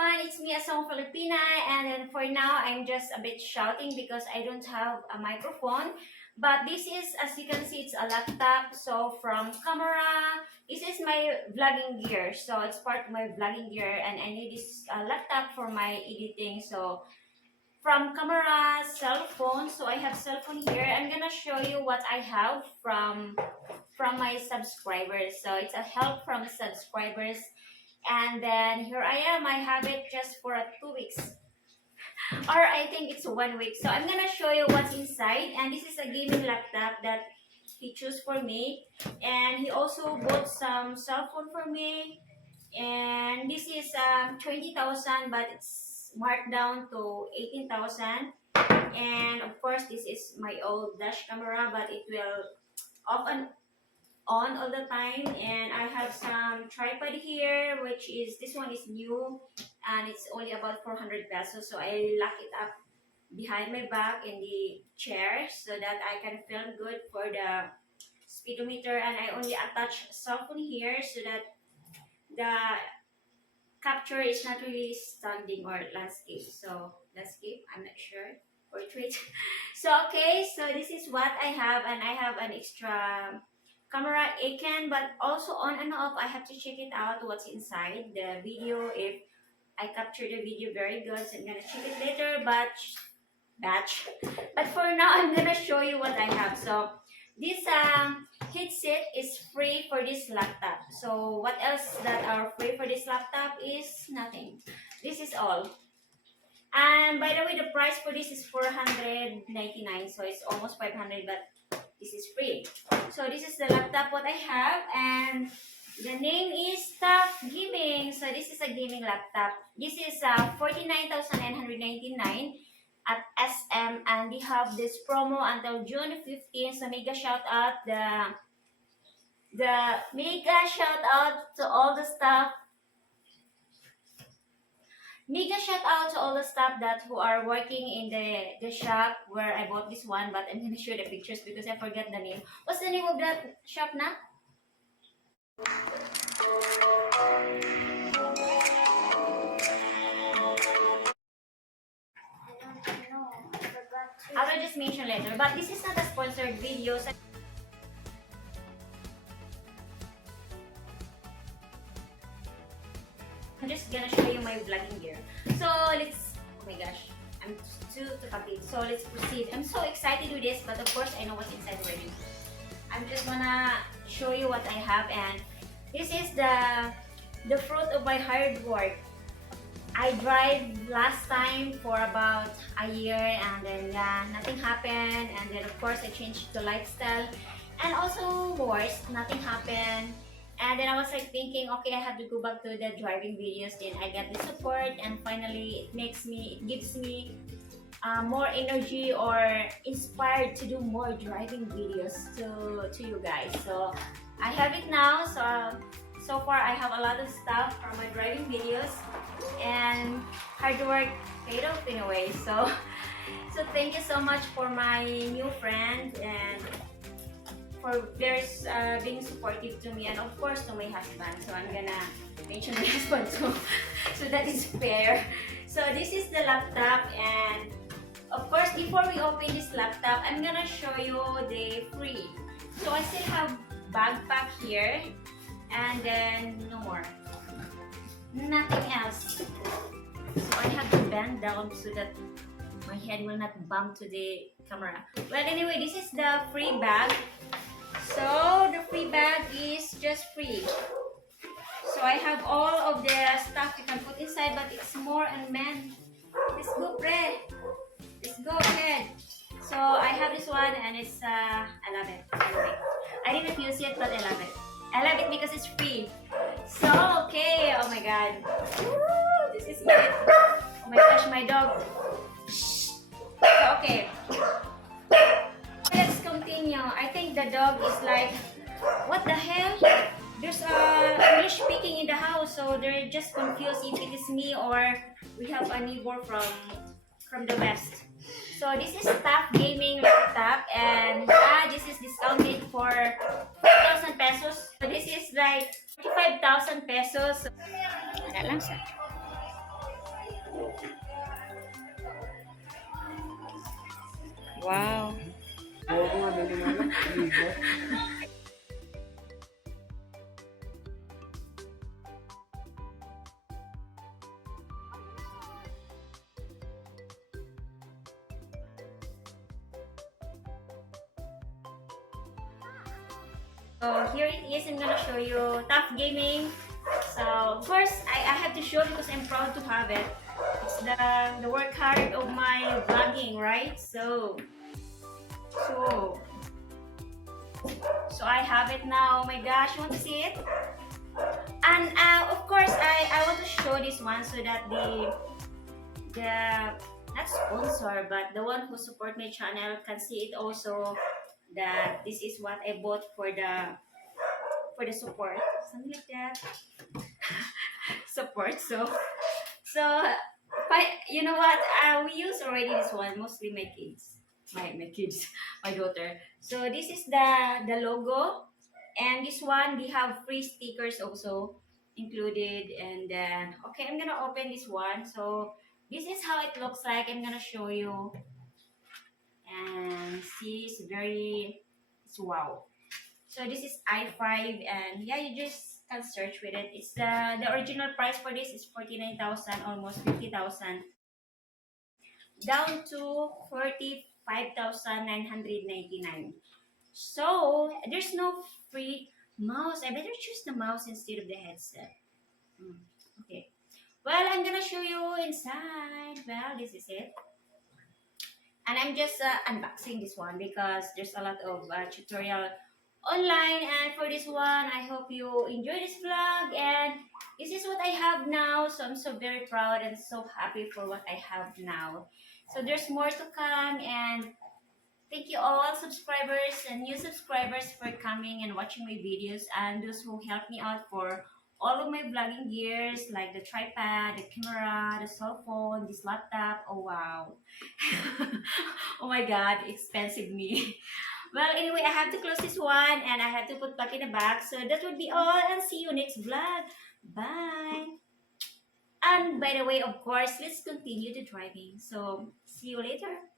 everyone, it's me Asong Filipina, and then for now I'm just a bit shouting because I don't have a microphone. But this is, as you can see, it's a laptop. So from camera, this is my vlogging gear. So it's part of my vlogging gear, and I need this laptop for my editing. So from camera, cell phone. So I have cell phone here. I'm gonna show you what I have from my subscribers. So it's a help from subscribers. And then here I am. I have it just for 2 weeks, or I think it's 1 week. So I'm gonna show you what's inside. And this is a gaming laptop that he chose for me, and he also bought some cell phone for me. And this is 20,000, but it's marked down to 18,000. And of course, this is my old dash camera, but it will off and on all the time. And I have some tripod here, which is, this one is new, and it's only about 400 pesos. So I lock it up behind my back in the chair so that I can film good for the speedometer. And I only attach cell phone here so that the capture is not really standing or landscape. So landscape, I'm not sure. Portrait. So okay, so this is what I have, and I have an extra camera icon, but also on and off I have to check it out what's inside the video, if I capture the video very good. So I'm gonna check it later, but for now I'm gonna show you what I have. So this headset is free for this laptop. So what else that are free for this laptop is nothing. This is all. And by the way, the price for this is 499, so it's almost 500, but this is free. So this is the laptop what I have, and the name is Tough Gaming. So this is a gaming laptop. This is 49,999 at SM, and we have this promo until June 15. So mega shout out the mega shout out to all the staff. Mega shout out to all the staff that who are working in the shop where I bought this one, but I'm gonna show the pictures because I forget the name. What's the name of that shop na? I will just mention later, but this is not a sponsored video. So I'm just gonna show you my vlogging gear. So let's, oh my gosh, I'm too complete. So let's proceed. I'm so excited with this, but of course I know what's inside already. I'm just gonna show you what I have, and this is the fruit of my hard work. I drive last time for about a year, and then nothing happened, and then of course I changed the lifestyle, and also worse, nothing happened. And then I was like thinking, okay, I have to go back to the driving videos. Then I got the support, and finally it gives me more energy or inspired to do more driving videos to you guys. So I have it now. So far I have a lot of stuff from my driving videos, and hard work paid off in a way. So thank you so much for my new friend, and for being supportive to me, and of course to my husband. So I'm gonna mention my husband too, so that is fair. So this is the laptop, and of course before we open this laptop, I'm gonna show you the free. So I still have backpack here, and then no more, nothing else. So I have to bend down so that my head will not bump to the camera. Well, anyway, this is the free bag. So the free bag is just free. So I have all of the stuff you can put inside, but it's more and men. Let's go, pre. Let's go ahead. So I have this one, and it's I love it. Anyway, I didn't use it, but I love it. I love it because it's free. So okay, oh my god. Woo, this is it. Oh my gosh, my dog. Shh. So, okay. Let's continue. I think the dog is like, what the hell? There's English speaking in the house, so they're just confused if it is me or we have a neighbor from the west. So this is Tough Gaming laptop, and this is discounted for 5,000 pesos. So this is like 25,000 pesos. Wala lang siya. Wow. So here it is. I'm gonna show you Tough Gaming. So first, I have to show because I'm proud to have it. It's the work hard of my vlogging, right? So so I have it now. Oh my gosh, you want to see it? And of course, I want to show this one so that the not sponsor but the one who support my channel can see it also, that this is what I bought for the support, something like that. Support. So you know what, we use already this one, mostly my kids, my kids, my daughter. So this is the logo, and this one we have free stickers also included. And then okay, I'm gonna open this one. So this is how it looks like. I'm gonna show you, and see, it's wow. So this is i5, and yeah, you just can search with it. It's the original price for this is 49,000, almost 50,000, down to 45,999. So there's no free mouse. I better choose the mouse instead of the headset. Hmm, okay. Well, I'm gonna show you inside. Well, this is it. And I'm just unboxing this one because there's a lot of tutorial online. And for this one, I hope you enjoy this vlog, and this is what I have now. So I'm so very proud and so happy for what I have now. So there's more to come, and thank you all subscribers and new subscribers for coming and watching my videos, and those who helped me out for all of my vlogging gears like the tripod, the camera, the cell phone, this laptop. Oh wow. Oh my god, expensive me. Well, anyway, I have to close this one and I have to put back in the bag. So that would be all, and see you next vlog. Bye. And by the way, of course, let's continue the driving. So see you later.